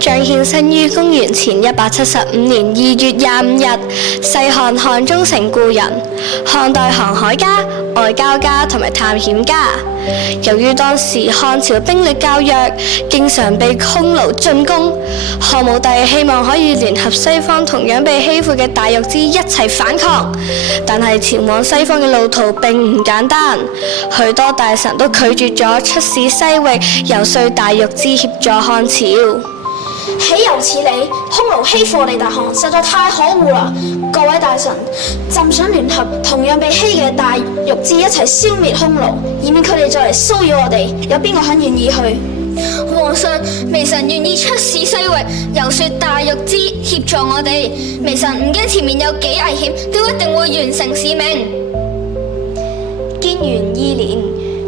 張騫生於公元前175年2月25日，西漢漢中城故人，漢代航海家、外交家同埋探險家。由於當時漢朝兵力較弱，經常被匈奴進攻，漢武帝希望可以聯合西方同樣被欺負嘅大月氏一齊反抗，但係前往西方嘅路途並唔簡單，許多大臣都拒絕咗出使西域遊說大月氏協助漢朝。豈有此理！匈奴欺負我哋大漢，實在太可惡啦！各位大臣，朕想聯合同樣被欺嘅大月氏一齊消滅匈奴，以免佢哋再嚟騷擾我哋。有邊個肯願意去？皇上，微臣願意出使西域，遊說大月氏協助我哋。微臣唔驚前面有幾危險，都一定會完成使命。建元2年，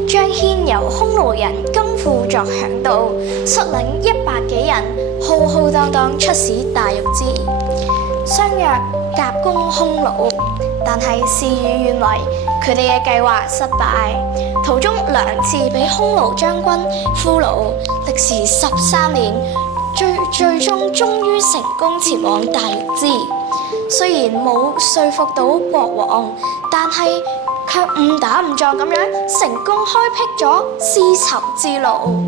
張騫由匈奴人金庫作嚮導，率領100幾人，浩浩蕩蕩出使大月氏，相約夾攻匈奴。但係事與願違，佢哋嘅計劃失敗，途中2次被匈奴將軍俘虜，歷時13年，最終於成功前往大月氏。雖然冇說服到國王，但係卻誤打誤撞咁樣成功開闢咗絲綢之路。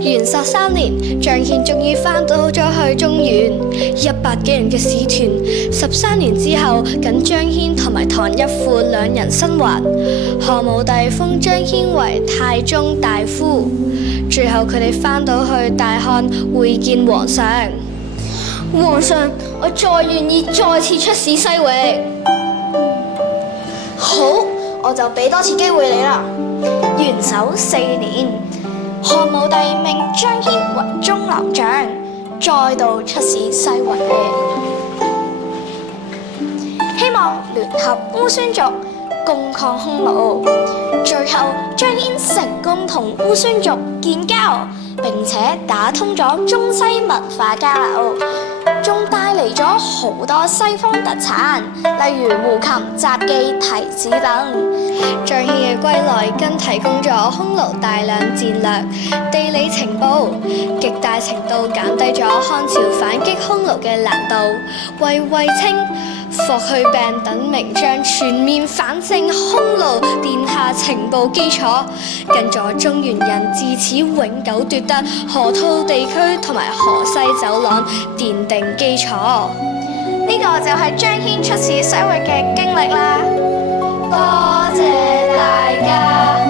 元朔3年，張騫終於返到咗去中原，100幾人嘅使團。13年之後，僅張騫同埋唐一父2人生還。漢武帝封張騫為太中大夫。最後佢哋返到去大漢會見皇上。皇上，我再願意再次出使西域。好，我就俾多次機會你啦。元守4年，漢武帝命張騫為中郎將，再度出使西域，希望聯合烏孫族共抗匈奴。最後張騫成功同烏孫族建交，並且打通咗中西文化交流，仲帶嚟咗好多西方特產，例如胡琴、雜技、提子等。張騫嘅歸來更提供咗匈奴大量戰略、地理情報，極大程度減低咗漢朝反擊匈奴嘅難度，為衛青、霍去病等名將全面反正匈奴奠下情報基礎，跟咗中原人自此永久奪得河套地區同埋河西走廊奠定基礎。呢個就係張騫出使西域嘅經歷啦。多謝大家。